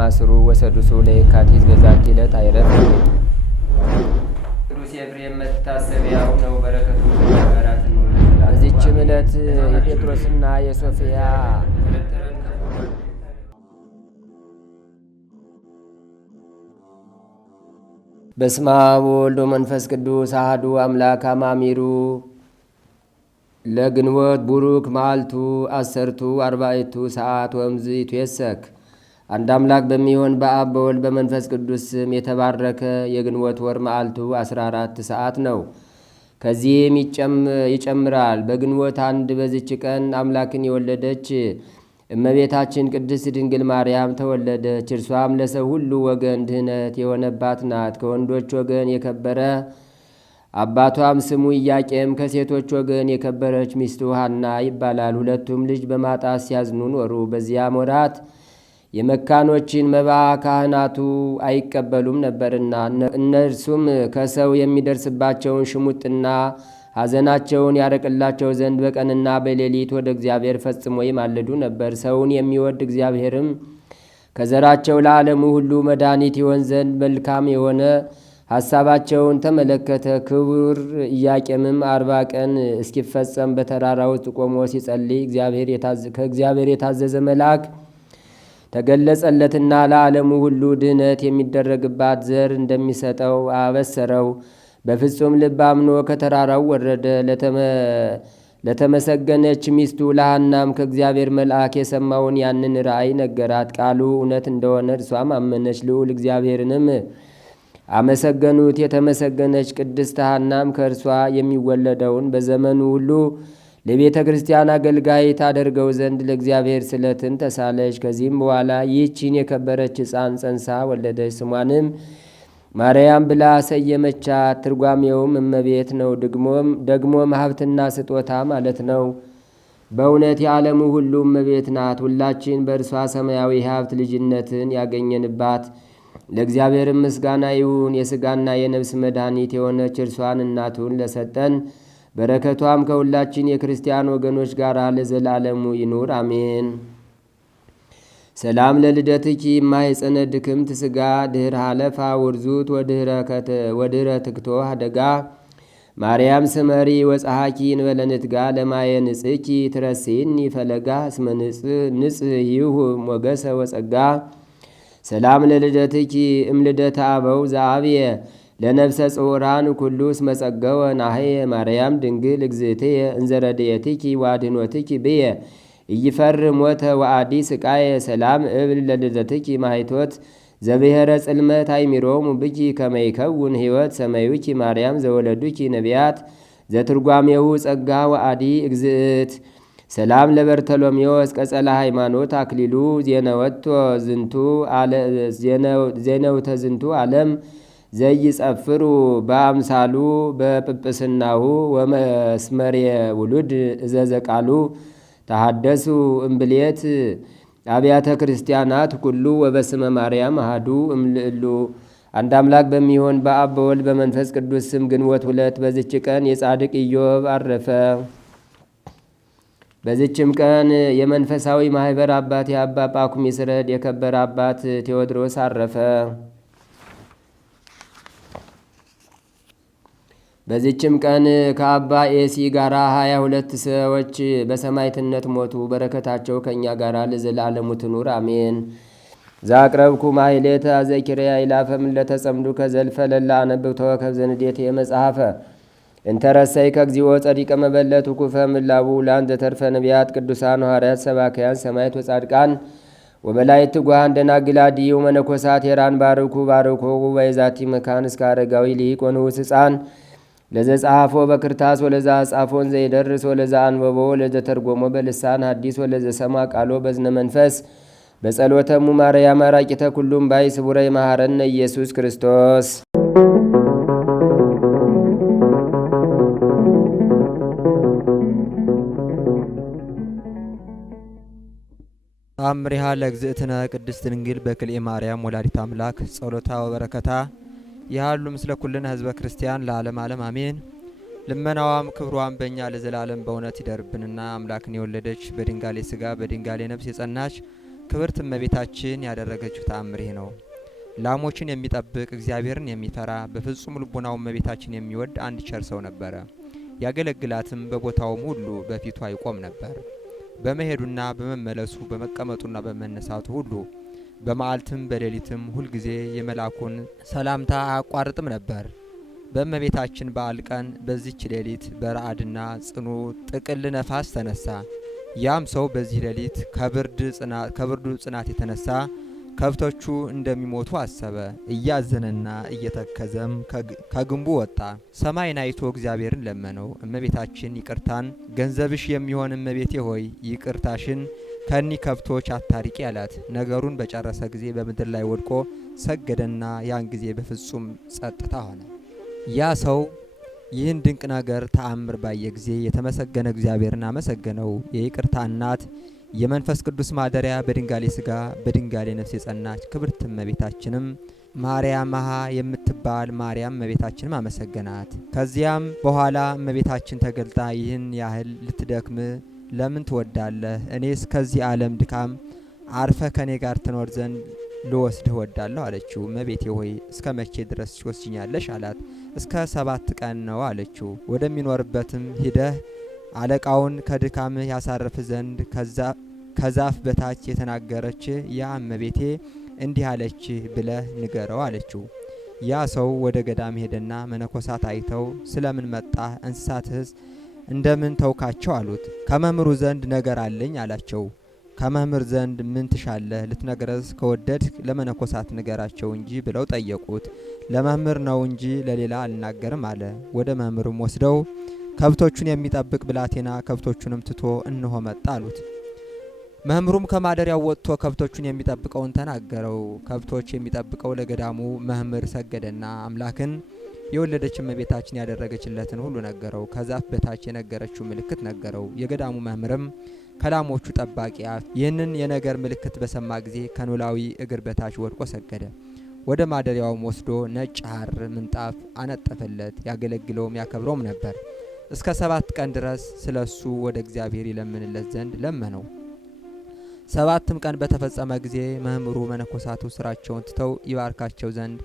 ማስሩ ወሰዱሱ ለየካቲት በዛቲ ዕለት አይረፍ። ቅዱስ ኤፍሬም መታሰቢያው ነው። በረከቱ ጋራት ነው። በዚችም ዕለት የጴጥሮስና የሶፊያ በስመ አብ ወወልድ ወመንፈስ ቅዱስ አሐዱ አምላክ አማሚሩ ለግንቦት ቡሩክ መዓልቱ አሰርቱ አርባዕቱ ሰዓት ወምዝ ይትዌሰክ። አንድ አምላክ በሚሆን በአብ በወልድ በመንፈስ ቅዱስ ስም የተባረከ የግንቦት ወር መዓልቱ 14 ሰዓት ነው። ከዚህም ይጨምራል። በግንቦት አንድ በዚች ቀን አምላክን የወለደች እመቤታችን ቅድስት ድንግል ማርያም ተወለደች። እርሷም ለሰው ሁሉ ወገን ድህነት የሆነባት ናት። ከወንዶች ወገን የከበረ አባቷም ስሙ ኢያቄም፣ ከሴቶች ወገን የከበረች ሚስቱ ሐና ይባላል። ሁለቱም ልጅ በማጣት ሲያዝኑ ኖሩ። በዚያም ወራት የመካኖችን መባ ካህናቱ አይቀበሉም ነበርና እነርሱም ከሰው የሚደርስባቸውን ሽሙጥና ሐዘናቸውን ያረቅላቸው ዘንድ በቀንና በሌሊት ወደ እግዚአብሔር ፈጽሞ ይማልዱ ነበር። ሰውን የሚወድ እግዚአብሔርም ከዘራቸው ለዓለሙ ሁሉ መድኃኒት ይሆን ዘንድ መልካም የሆነ ሐሳባቸውን ተመለከተ። ክቡር ኢያቄምም 40 ቀን እስኪፈጸም በተራራ ውስጥ ቆሞ ሲጸልይ ከእግዚአብሔር የታዘዘ መልአክ ተገለጸለትና ለዓለሙ ሁሉ ድህነት የሚደረግባት ዘር እንደሚሰጠው አበሰረው። በፍጹም ልብ አምኖ ከተራራው ወረደ። ለተመሰገነች ሚስቱ ለሐናም ከእግዚአብሔር መልአክ የሰማውን ያንን ራእይ ነገራት። ቃሉ እውነት እንደሆነ እርሷም አመነች። ልዑል እግዚአብሔርንም አመሰገኑት። የተመሰገነች ቅድስት ሐናም ከእርሷ የሚወለደውን በዘመኑ ሁሉ ለቤተ ክርስቲያን አገልጋይ ታደርገው ዘንድ ለእግዚአብሔር ስለትን ተሳለች። ከዚህም በኋላ ይህችን የከበረች ሕፃን ጸንሳ ወለደች። ስሟንም ማርያም ብላ ሰየመቻት። ትርጓሜውም እመቤት ነው። ደግሞም ሀብትና ስጦታ ማለት ነው። በእውነት የዓለሙ ሁሉ እመቤት ናት። ሁላችን በእርሷ ሰማያዊ ሀብት ልጅነትን ያገኘንባት ለእግዚአብሔር ምስጋና ይሁን። የሥጋና የነፍስ መድኃኒት የሆነች እርሷን እናቱን ለሰጠን በረከቷም ከሁላችን የክርስቲያን ወገኖች ጋር ለዘላለሙ ይኑር አሜን። ሰላም ለልደትኪ ማኅፀነ ድክምት ሥጋ ድህረ ሀለፋ ውርዙት ወድህረ ትክቶ አደጋ ማርያም ስመሪ ወፀሐኪ እንበለንትጋ ለማየ ንጽኪ ትረሴኒ ፈለጋ እስመ ንጽህ ይሁ ሞገሰ ወጸጋ ሰላም ለልደትኪ እምልደተ አበው ዘአብየ ለነፍሰ ጽውራን ኩሉ እስመ ጸገወ ናህየ ማርያም ድንግል እግዝእትየ እንዘረድየትኪ ዋድኖትኪ ብየ ኢይፈር ሞተ ወአዲ ስቃየ ሰላም እብል ለልደትኪ ማይቶት ዘብሔረ ጽልመት አይሚሮሙ ብኪ ከመይከውን ሕይወት ሰማዩኪ ማርያም ዘወለዱኪ ነቢያት ዘትርጓሜው ጸጋ ወአዲ እግዝእት ሰላም ለበርተሎሜዎስ ቀጸላ ሃይማኖት አክሊሉ ዜነውተ ዝንቱ ዓለም ዘይጸፍሩ በአምሳሉ በጵጵስናሁ ወመስመርየ ውሉድ እዘዘቃሉ ተሃደሱ እምብሌት አብያተ ክርስቲያናት ኩሉ ወበስመ ማርያም አሐዱ እምልእሉ። አንድ አምላክ በሚሆን በአብ በወልድ በመንፈስ ቅዱስ ስም ግንቦት 2 በዚች ቀን የጻድቅ ኢዮብ አረፈ። በዚችም ቀን የመንፈሳዊ ማኅበር አባት የአባ ጳኩሚስ ረድ የከበረ አባት ቴዎድሮስ አረፈ። በዚችም ቀን ከአባ ኤሲ ጋር 22 ሰዎች በሰማዕትነት ሞቱ። በረከታቸው ከእኛ ጋር ለዘላለሙ ትኑር አሜን። ዛቅረብኩ ማሕሌተ አዘኪርያ ይላፈም ለተጸምዱ ከዘልፈ ለላ አነብብ ተወከብ ዘንዴት የመጽሐፈ እንተረሰይ ከግዚኦ ጸዲቀ መበለት ኩፈ ምላቡ ላን ዘተርፈ ነቢያት ቅዱሳን ሐዋርያት ሰባክያን ሰማዕት ወጻድቃን ወመላእክት ትጉሃን ደናግላዲው መነኮሳት ሄራን ባርኩ ወይዛቲ መካን እስከ አረጋዊ ሊቅ ወንዑስ ሕፃን ለዘጸሐፎ በክርታስ ወለዛ ጻፎን ዘይደርስ ወለዛ አንበቦ ለዘተርጎሞ በልሳን ሐዲስ ወለዘ ሰማ ቃሎ በዝነ መንፈስ በጸሎተሙ ማርያም አራቂተ ኩሉም ባይ ስቡረ ይመሃረነ ኢየሱስ ክርስቶስ። አምሪሃ ለእግዝእትነ ቅድስት ድንግል በክልኤ ማርያም ወላዲት አምላክ ጸሎታ ወበረከታ ያሉ ምስለ ኩልነ ህዝበ ክርስቲያን ለዓለም ዓለም አሜን። ልመናዋም ክብሯም በእኛ ለዘላለም በእውነት ይደርብንና አምላክን የወለደች በድንጋሌ ሥጋ በድንጋሌ ነፍስ የጸናች ክብርት እመቤታችን ያደረገችው ተአምር ይህ ነው። ላሞችን የሚጠብቅ እግዚአብሔርን የሚፈራ በፍጹም ልቡናው እመቤታችን የሚወድ አንድ ቸር ሰው ነበረ። ያገለግላትም በቦታውም ሁሉ በፊቷ ይቆም ነበር። በመሄዱና በመመለሱ በመቀመጡና በመነሳቱ ሁሉ በመዓልትም በሌሊትም ሁልጊዜ የመልአኩን ሰላምታ አያቋርጥም ነበር። በእመቤታችን በዓል ቀን በዚች ሌሊት በረአድና ጽኑ ጥቅል ነፋስ ተነሳ። ያም ሰው በዚህ ሌሊት ከብርዱ ጽናት የተነሳ ከብቶቹ እንደሚሞቱ አሰበ። እያዘነና እየተከዘም ከግንቡ ወጣ። ሰማይን አይቶ እግዚአብሔርን ለመነው። እመቤታችን ይቅርታን ገንዘብሽ የሚሆን እመቤቴ ሆይ ይቅርታሽን ከኒ ከብቶች አታሪቂ አላት። ነገሩን በጨረሰ ጊዜ በምድር ላይ ወድቆ ሰገደና ያን ጊዜ በፍጹም ጸጥታ ሆነ። ያ ሰው ይህን ድንቅ ነገር ተአምር ባየ ጊዜ የተመሰገነ እግዚአብሔርን አመሰገነው። የይቅርታ እናት የመንፈስ ቅዱስ ማደሪያ በድንጋሌ ሥጋ በድንጋሌ ነፍስ የጸናች ክብርት እመቤታችንም ማርያምሃ የምትባል ማርያም እመቤታችንም አመሰገናት። ከዚያም በኋላ እመቤታችን ተገልጣ ይህን ያህል ልትደክም ለምን ትወዳለህ? እኔስ ከዚህ ዓለም ድካም አርፈ ከኔ ጋር ትኖር ዘንድ ልወስድህ ወዳለሁ አለችው። እመቤቴ ሆይ እስከ መቼ ድረስ ትወስጂኛለሽ? አላት። እስከ 7 ቀን ነው አለችው። ወደሚኖርበትም ሂደህ አለቃውን ከድካምህ ያሳርፍ ዘንድ ከዛፍ በታች የተናገረች ያ እመቤቴ እንዲህ አለች ብለህ ንገረው አለችው። ያ ሰው ወደ ገዳም ሄደና መነኮሳት አይተው ስለምን መጣህ? እንስሳትህስ እንደምን ተውካቸው? አሉት። ከመምህሩ ዘንድ ነገር አለኝ አላቸው። ከመምህር ዘንድ ምን ትሻለህ? ልትነግረስ ከወደድህ ለመነኮሳት ንገራቸው እንጂ ብለው ጠየቁት። ለመምህር ነው እንጂ ለሌላ አልናገርም አለ። ወደ መምህርም ወስደው ከብቶቹን የሚጠብቅ ብላቴና ከብቶቹንም ትቶ እነሆ መጣ አሉት። መምህሩም ከማደሪያው ወጥቶ ከብቶቹን የሚጠብቀውን ተናገረው። ከብቶች የሚጠብቀው ለገዳሙ መምህር ሰገደና አምላክን የወለደች እመቤታችን ያደረገችለትን ሁሉ ነገረው። ከዛፍ በታች የነገረችው ምልክት ነገረው። የገዳሙ መምህርም ከላሞቹ ጠባቂ አፍ ይህንን የነገር ምልክት በሰማ ጊዜ ከኖላዊ እግር በታች ወድቆ ሰገደ። ወደ ማደሪያውም ወስዶ ነጭ ሐር ምንጣፍ አነጠፈለት። ያገለግለውም ያከብረውም ነበር። እስከ 7 ቀን ድረስ ስለሱ ወደ እግዚአብሔር ይለምንለት ዘንድ ለመነው። 7ም ቀን በተፈጸመ ጊዜ መምህሩ መነኮሳቱ ስራቸውን ትተው ይባርካቸው ዘንድ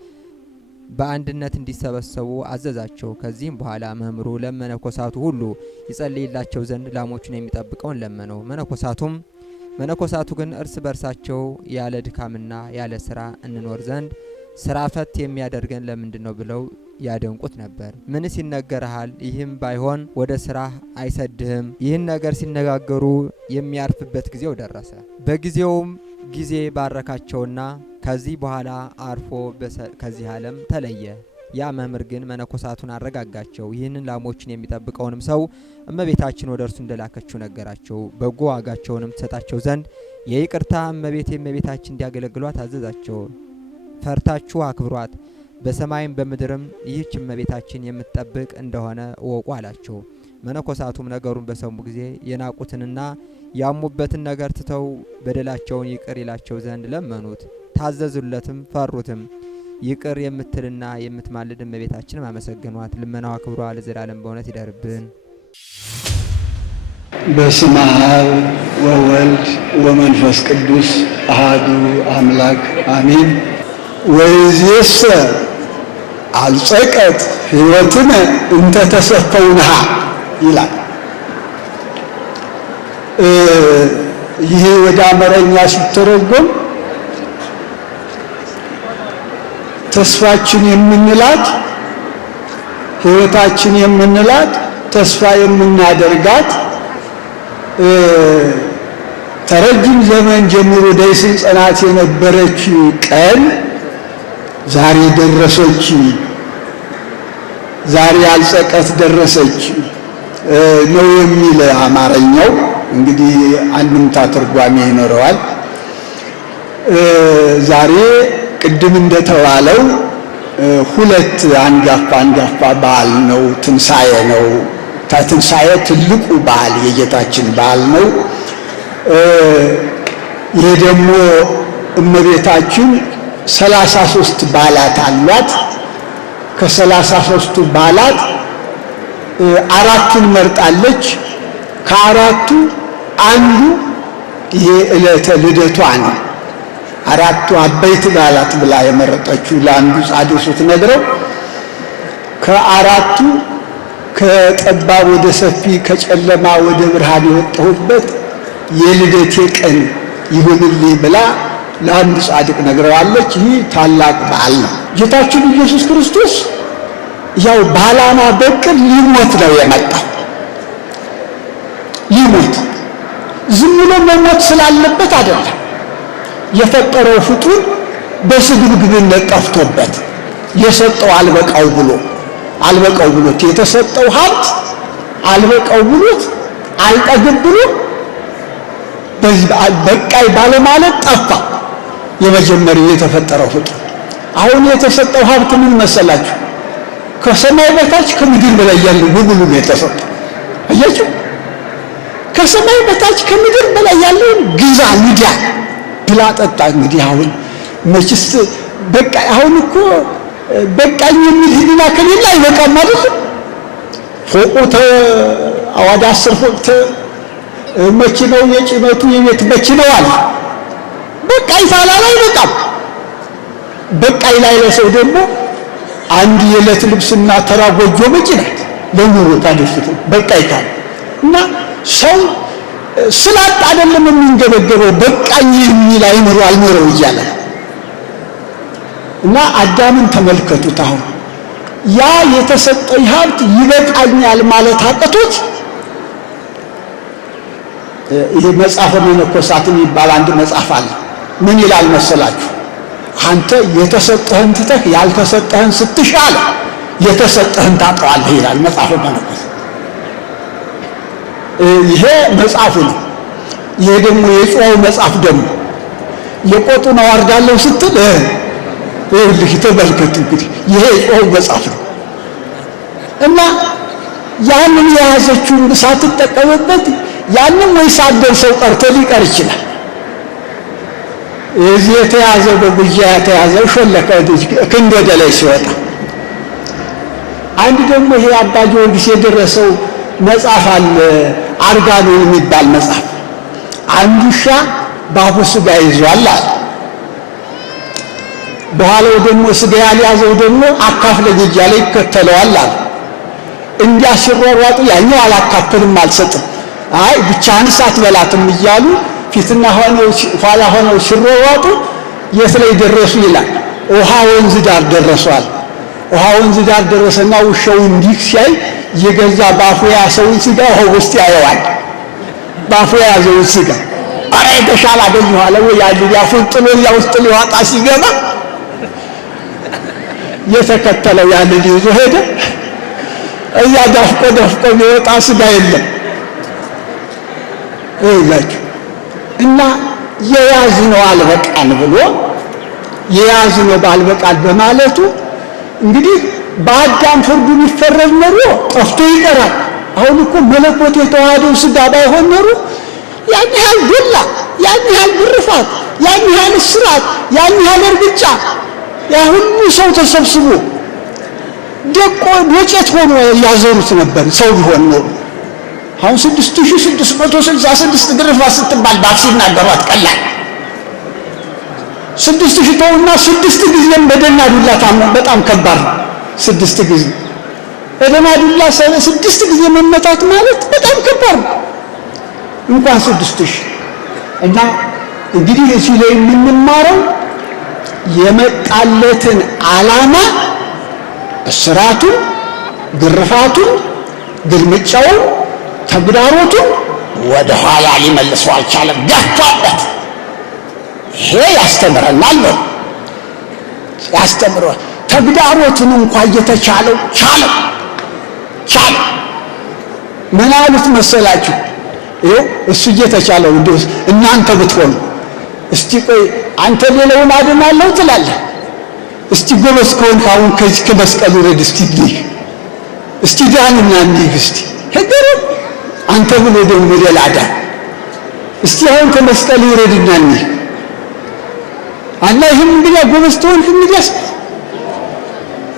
በአንድነት እንዲሰበሰቡ አዘዛቸው። ከዚህም በኋላ መምህሩ ለመነኮሳቱ ሁሉ ይጸልይላቸው ዘንድ ላሞቹን የሚጠብቀውን ለመነው። መነኮሳቱ ግን እርስ በርሳቸው ያለ ድካምና ያለ ስራ እንኖር ዘንድ ስራ ፈት የሚያደርገን ለምንድን ነው ብለው ያደንቁት ነበር። ምንስ ይነገርሃል? ይህም ባይሆን ወደ ስራህ አይሰድህም። ይህን ነገር ሲነጋገሩ የሚያርፍበት ጊዜው ደረሰ። በጊዜውም ጊዜ ባረካቸውና ከዚህ በኋላ አርፎ ከዚህ ዓለም ተለየ። ያ መምህር ግን መነኮሳቱን አረጋጋቸው። ይህንን ላሞችን የሚጠብቀውንም ሰው እመቤታችን ወደ እርሱ እንደላከችው ነገራቸው። በጎ ዋጋቸውንም ትሰጣቸው ዘንድ የይቅርታ እመቤታችን እንዲያገለግሏት አዘዛቸው። ፈርታችሁ አክብሯት፣ በሰማይም በምድርም ይህች እመቤታችን የምትጠብቅ እንደሆነ እወቁ አላቸው። መነኮሳቱም ነገሩን በሰሙ ጊዜ የናቁትንና ያሙበትን ነገር ትተው በደላቸውን ይቅር ይላቸው ዘንድ ለመኑት፣ ታዘዙለትም፣ ፈሩትም። ይቅር የምትልና የምትማልድ እመቤታችንም አመሰገኗት። ልመናዋ ክብሯ ለዘላለም በእውነት ይደርብን። በስመ አብ ወወልድ ወመንፈስ ቅዱስ አሐዱ አምላክ አሜን። ወይእዜሰ አልጸቀት ሕይወትነ እንተ ተሰፈውንሃ ይላል። ይህ ወደ አማርኛ ሲተረጎም ተስፋችን የምንላት ሕይወታችን የምንላት ተስፋ የምናደርጋት ተረጅም ዘመን ጀምሮ ደይስን ጽናት የነበረች ቀን ዛሬ ደረሰች። ዛሬ አልጸቀት ደረሰች ነው የሚል አማርኛው። እንግዲህ አንድምታ ትርጓሜ ይኖረዋል። ዛሬ ቅድም እንደተባለው ሁለት አንጋፋ በዓል ነው። ትንሣኤ ነው። ትንሣኤ ትልቁ በዓል የጌታችን በዓል ነው። ይህ ደግሞ እመቤታችን 33 በዓላት አሏት። ከ33ቱ በዓላት አራቱን መርጣለች። ከአራቱ አንዱ ይሄ ዕለተ ልደቷ ነው። አራቱ አበይት በዓላት ብላ የመረጠችው ለአንዱ ጻድቅ ስትነግረው ከአራቱ ከጠባብ ወደ ሰፊ ከጨለማ ወደ ብርሃን የወጣሁበት የልደቴ ቀን ይሁንልኝ ብላ ለአንዱ ጻድቅ ነግረዋለች። ይህ ታላቅ በዓል ነው። ጌታችን ኢየሱስ ክርስቶስ ያው በዓላማ በቅል ሊሞት ነው የመጣው። ሊሞት ዝም ብሎ መሞት ስላለበት አይደለም። የፈጠረው ፍጡር በስግብግብነት ጠፍቶበት የሰጠው አልበቃው ብሎት የተሰጠው ሀብት አልበቃው ብሎት አልጠግብ ብሎ በዚህ በቃይ ባለማለት ጠፋ። የመጀመሪያው የተፈጠረው ፍጡር። አሁን የተሰጠው ሀብት ምን መሰላችሁ? ከሰማይ በታች ከምድር በላይ ያለው በሙሉ ነው የተሰጠው። አያችሁ? ከሰማይ በታች ከምድር በላይ ያለውን ግዛ ንዳ ብላ ጠጣ። እንግዲህ አሁን መችስ በቃ አሁን እኮ በቃኝ የሚል ህሊና ከሌለ አይበቃም ማለት ነው። ፎቁ አዋዳ 10 ፎቅ መኪናው የጭነቱ የቤት መኪናው አለ። በቃ ይታላል አይበቃም። በቃ ይላል ሰው ደግሞ አንድ የዕለት ልብስና ተራ ጎጆ በቂ ናት ለኑሮ ታደርሱት በቃ ይታል እና ሰው ስላጣ አይደለም የሚንገበገበው በቃኝ የሚል አይምሮ አልኖረው እያለ እና አዳምን ተመልከቱት። አሁን ያ የተሰጠኝ ሀብት ይበቃኛል ማለት አቅቶት ይሄ መጽሐፈ መነኮሳት የሚባል አንድ መጽሐፍ አለ። ምን ይላል መሰላችሁ? አንተ የተሰጠህን ትተህ ያልተሰጠህን ስትሻለ የተሰጠህን ታጠዋለህ ይላል መጽሐፈ መነኮሳት። ይሄ መጽሐፉ ነው። ይሄ ደግሞ የጽዋው መጽሐፍ ደግሞ የቆጡን አዋርዳለሁ ስትል ይኸውልህ ተመልከቱ። እንግዲህ ይሄ የጽዋው መጽሐፍ ነው እና ያንን የያዘችውን ሳትጠቀምበት ያንን ወይ ሳትደርሰው ቀርቶ ሊቀር ይችላል። እዚህ የተያዘው በጉያ የተያዘው ሾለከ ክንድ ወደ ላይ ሲወጣ። አንድ ደግሞ ይሄ አባ ጊዮርጊስ የደረሰው መጽሐፍ አለ አርጋኖን የሚባል መጽሐፍ። አንድ ውሻ በአፉ ስጋ ይዟል አለ። በኋላው ደግሞ ስጋ ያልያዘው ደግሞ አካፍለኝ እያለ ይከተለዋል አለ። እንዲያ ሲሯሯጡ ያኛው አላካፍልም አልሰጥም፣ አይ ብቻህን ሳትበላትም እያሉ ፊትና ኋላ ሆነው ሲሯሯጡ የት ላይ ደረሱ ይላል። ውሃ ወንዝ ዳር ደረሷል። ውሃ ወንዝ ዳር ደረሰና ውሻው እንዲህ ሲያይ የገዛ ባፉ ያሰውን ስጋ ውሃው ውስጥ ያየዋል። ባፉ ያዘውን ስጋ አረ የተሻለ አገኘሁ አለ። ወይ ያፉን ጥሎ እዚያ ውስጥ ሊዋጣ ሲገባ የተከተለው ያንን ይዞ ሄደ። እዚያ ዳፍቆ የሚወጣ ስጋ የለም ይላችሁ እና የያዝነው አልበቃን ብሎ የያዝነው ባልበቃል በማለቱ እንግዲህ በአዳም ፍርዱ ቢፈረድ ኖሮ ጠፍቶ ይቀራል። አሁን እኮ መለኮት የተዋሃደው ስጋ ባይሆን ኖሮ ያን ያህል ዱላ፣ ያን ያህል ግርፋት፣ ያን ያህል እስራት፣ ያን ያህል እርግጫ፣ ያ ሁሉ ሰው ተሰብስቦ ደቆ ዶጨት ሆኖ ያዘሩት ነበር ሰው ቢሆን ኖሮ። አሁን 6666 ግርፋት ስትባል ባፍ ሲናገሯት ቀላል 6000 ተውና 6 ጊዜም በደና ዱላ ታመን በጣም ከባድ ነው። 6 ጊዜ በደና ዱላ 6 ጊዜ መመታት ማለት በጣም ከባድ ነው። እንኳን 6000 እና እንግዲህ እዚህ ላይ የምንማረው የመጣለትን ዓላማ እስራቱን፣ ግርፋቱን፣ ግልምጫውን፣ ተግዳሮቱን ወደ ኋላ ሊመልሰው አልቻለም። ገፋበት። ይሄ ያስተምረናል ነው ያስተምረዋል። ተግዳሮቱን እንኳን እየተቻለው ቻለ። ምን አሉት መሰላችሁ? ይኸው እሱ እየተቻለው እንደው እናንተ ብትሆኑ እስቲ ቆይ አንተ ሌላውን አድናለሁ ትላለህ። እስቲ ጎበዝ ከሆንክ አሁን ከዚህ ከመስቀሉ ረድ እስቲ ልይ እስቲ ዳንና እንዲህ እስቲ ሄደሩ አንተ ብሎ ደግሞ ሌላ ዳን እስቲ አሁን ከመስቀሉ ረድና እንዲህ አላህ ይህም እንግዲህ ጎበዝ ከሆንክ እንግዲያስ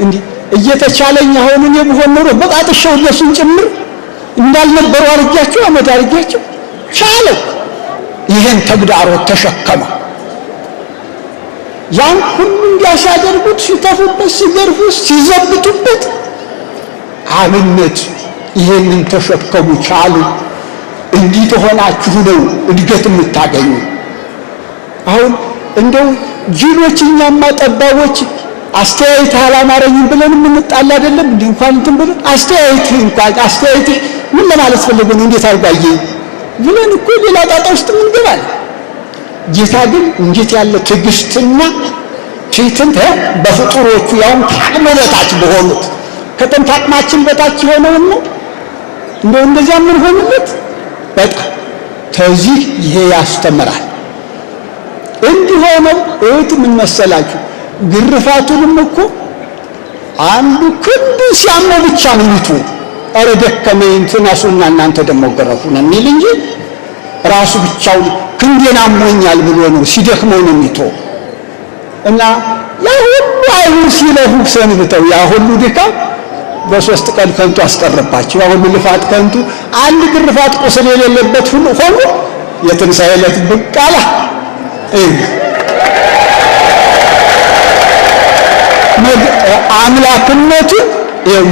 እንዲህ እየተቻለኝ አሁን እኔ ብሆን ኖሮ በቃጥሻው ለሱን ጭምር እንዳልነበረው አርጃቸው አመድ አርጃቸው ቻለው። ይህን ተግዳሮት ተሸከመ። ያን ሁሉ እንዲያሳደርጉት ሲተፉበት፣ ሲገርፉት፣ ሲዘብቱበት አብነት ይሄንን ተሸከሙ ቻሉ። እንዲህ ተሆናችሁ ነው እድገት የምታገኙ። አሁን እንደው ጅሎች እኛማ ጠባቦች አስተያየት አላማረኝም ብለን የምንጣላ አይደለም እንዴ? እንኳን እንትን ብለን አስተያየት ምን ለማለት ፈልጎ ነው እንዴት አርጋዬ ብለን እኮ ሌላ ጣጣ ውስጥ እንገባለን። ጌታ ግን እንዴት ያለ ትዕግስትና ትሕትና በፍጡሮቹ ያውም ከአቅሙ በታች በሆኑት ከጥንት አቅማችን በታች የሆነውን ነው እንደው እንደዚያ ምን ሆነለት በጣም ከዚህ ይሄ ያስተምራል። እንዲህ ሆነው ምን መሰላችሁ? ግርፋቱንም እኮ አንዱ ክንዱ ሲያመው ብቻ ነው የሚቱ ኧረ ደከመኝ ትናሱና እናንተ ደግሞ ገረፉ ነው የሚል እንጂ ራሱ ብቻው ክንዴን አሞኛል ብሎ ነው ሲደክመው ነው የሚቶ እና ያ ሁሉ አይሁን ሲለፉ ሰንብተው ያ ሁሉ ድካም በሶስት ቀን ከንቱ አስቀረባቸው። ያ ሁሉ ልፋት ከንቱ አንድ ግርፋት ቁስል የሌለበት ሁሉ ሆኖ የትንሣኤ ዕለት ብቅ አለ። አምላክነቱን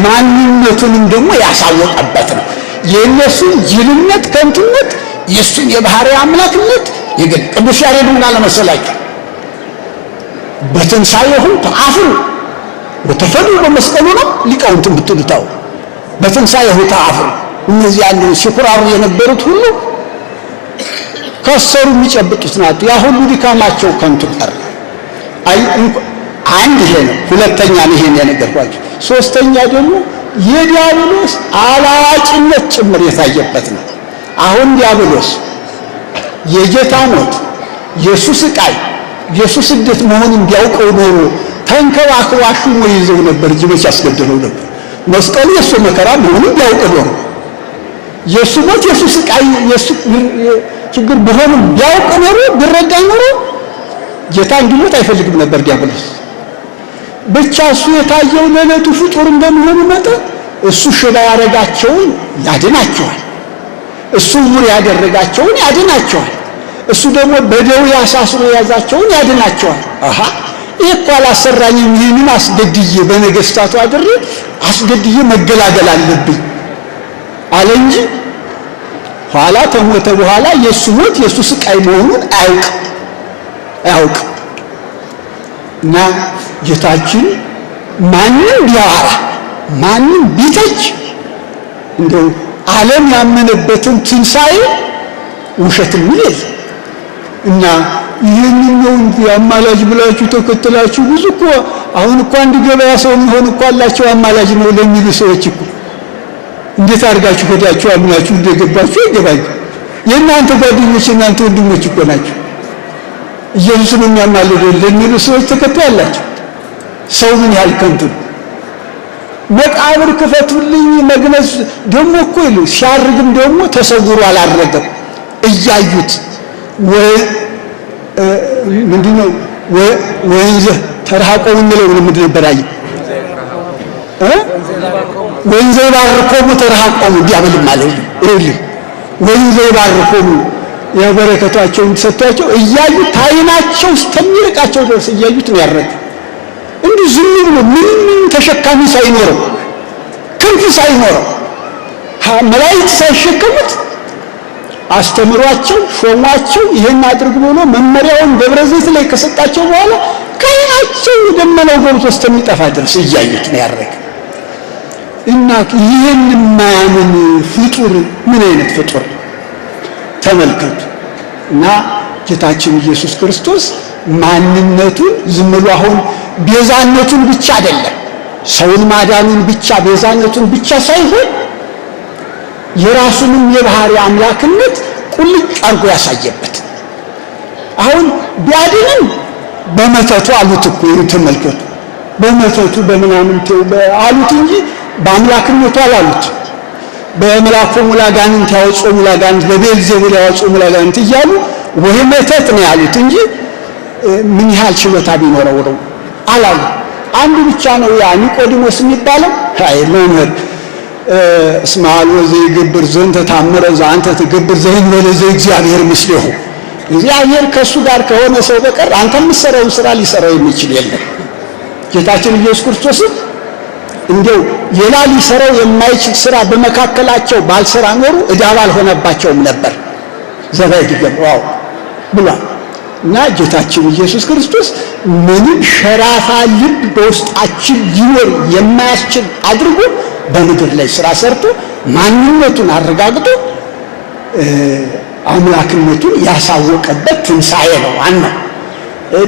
ማንነቱንም ደግሞ ያሳወቀበት ነው። የእነሱን ጅልነት፣ ከንቱነት፣ የእሱን የባህሪ አምላክነት ይገል ቅዱስ ያሬድ ምን አለ መሰላችሁ? በትንሣኤሁ ተአፍሩ ወተፈዱ በመስቀሉ ነው ሊቃውንትን ብትሉታው በትንሣኤሁ ተአፍሩ። እነዚህ ያሉ ሲኩራሩ የነበሩት ሁሉ ከሰሩ የሚጨብጡት ናት። ያ ሁሉ ድካማቸው ከንቱ ቀረ። አንድ ይሄ ነው። ሁለተኛ ነው ይሄን የነገርኳችሁ። ሶስተኛ ደግሞ የዲያብሎስ አላዋቂነት ጭምር የታየበት ነው። አሁን ዲያብሎስ የጌታ ሞት፣ የሱ ስቃይ፣ የሱ ስደት መሆኑን ቢያውቀው ኖሮ ተንከባክቦ አሹሞ ይዘው ነበር እንጂ መች ያስገድለው ነበር። መስቀሉ የሱ መከራ መሆኑን ቢያውቅ ኖሮ የሱ ሞት፣ የሱ ስቃይ፣ የሱ ችግር መሆኑን ቢያውቅ ኖሮ ቢረዳ ኖሮ ጌታ እንዲሞት አይፈልግም ነበር ዲያብሎስ። ብቻ እሱ የታየው ለዕለቱ ፍጡር እንደሚሆኑ መጠን እሱ ሽባ ያደረጋቸውን ያድናቸዋል። እሱ ዕውር ያደረጋቸውን ያድናቸዋል። እሱ ደግሞ በደዌ አሳስሮ የያዛቸውን ያድናቸዋል። ይህ እኮ አላሰራኝም፣ ይህንን አስገድዬ በነገሥታቱ አድሬ አስገድዬ መገላገል አለብኝ አለ እንጂ ኋላ ከሞተ በኋላ የእሱ ሞት የእሱ ስቃይ መሆኑን አያውቅም። እና ጌታችን ማንም ቢያወራ ማንም ቢተች እንደው ዓለም ያመነበትን ትንሣኤ ውሸት የሚል የለም። እና ይህንን ነው እንጂ አማላጅ ብላችሁ ተከትላችሁ ብዙ እኮ አሁን እኮ አንድ ገበያ ሰው የሚሆን እኮ አላቸው አማላጅ ነው ለሚሉ ሰዎች እኮ እንዴት አድርጋችሁ ሄዳችሁ አምናችሁ እንደገባችሁ አይገባችሁ። የእናንተ ጓደኞች የእናንተ ወንድሞች እኮ ናቸው። ኢየሱስን የሚያማልዱ ለሚሉ ሰዎች ተከታይ አላቸው። ሰው ምን ያህል ከንቱ ነው። መቃብር ክፈቱልኝ መግነዝ ደግሞ እኮ ይሉ ሲያርግም ደግሞ ተሰውሮ አላረገም እያዩት ምንድነው ወንዘ ተራቆሙ ነው ምንድን ነበር አይ ወንዘ ባርኮሙ ተራቆሙ ዲያብል ማለት ነው። ወንዘ ባርኮሙ የበረከታቸውን ተሰጥቷቸው እያዩት ታይናቸው እስከሚርቃቸው ድረስ እያዩት ነው ያረገ። እንዲህ ዝም ብሎ ምንም ተሸካሚ ሳይኖረው ክንፍ ሳይኖረው መላእክት ሳይሸከሙት አስተምሯቸው ሾሟቸው ይሄን አድርጉ ብሎ መመሪያውን ደብረ ዘይት ላይ ከሰጣቸው በኋላ ከዓይናቸው ደመናው ገብቶ እስከሚጠፋ ድረስ እያዩት ነው ያረገ። እና ይሄን የማያምን ፍጡር ምን አይነት ፍጡር ተመልከቱ። እና ጌታችን ኢየሱስ ክርስቶስ ማንነቱን ዝም ብሎ አሁን ቤዛነቱን ብቻ አይደለም ሰውን ማዳኑን ብቻ ቤዛነቱን ብቻ ሳይሆን የራሱንም የባህሪ አምላክነት ቁልጭ አርጎ ያሳየበት። አሁን ቢያድንም በመተቱ አሉት እኮ ተመልከቱ። በመተቱ በምናምን አሉት እንጂ በአምላክነቱ አላሉት። በመላኩ ሙላጋንንት ያወጹ ሙላጋንንት በቤልዜቡል ያወጹ ሙላጋንንት እያሉ ወይ መተት ነው ያሉት እንጂ ምን ያህል ችሎታ ቢኖረው ነው አላሉ። አንዱ ብቻ ነው ያ ኒቆዲሞስ የሚባለው አይ መምህር እስማል ወዘ ይገብር ዘንተ ታምረ ዘአንተ ትገብር ዘእንበለ ዘእግዚአብሔር ምስሌሁ እግዚአብሔር ከእሱ ጋር ከሆነ ሰው በቀር አንተ የምትሰራውን ስራ ሊሰራው የሚችል የለም። ጌታችን ኢየሱስ ክርስቶስም እንዲያው ሌላ ሊሰራው የማይችል ስራ በመካከላቸው ባልሰራ ኖሩ ዕዳ ባልሆነባቸውም ነበር ዘባይድ ገብረዋው ብሏል። እና ጌታችን ኢየሱስ ክርስቶስ ምንም ሸራፋ ልብ በውስጣችን ሊኖር የማያስችል አድርጎ በምድር ላይ ስራ ሰርቶ ማንነቱን አረጋግጦ አምላክነቱን ያሳወቀበት ትንሣኤ ነው።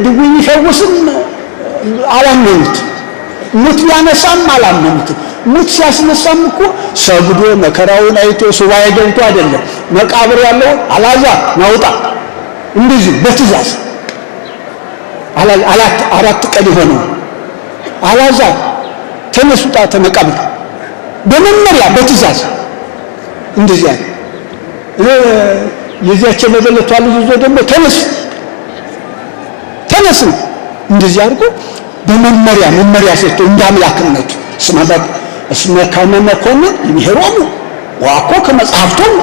ድውይ ይፈውስም አላመኑት፣ ሙት ቢያነሳም አላመኑት። ሙት ሲያስነሳም እኮ ሰግዶ መከራውን አይቶ ሱባኤ ገብቶ አይደለም። መቃብር ያለው አልዓዛር ናውጣ እንደዚህ በትእዛዝ አራት ቀን የሆነው አልዓዛር ተነስ ውጣ ተመቃብር በመመሪያ በትእዛዝ እንደዚህ አለ። የዚያቸው መበለቷ ልጅ ይዞ ደግሞ ተነስ እንደዚህ አድርጎ በመመሪያ ሰጥቶ እንደ አምላክነቱ እስመ ከመ መኮንን ይምሄሮሙ ወአኮ ከመጽሐፍቶም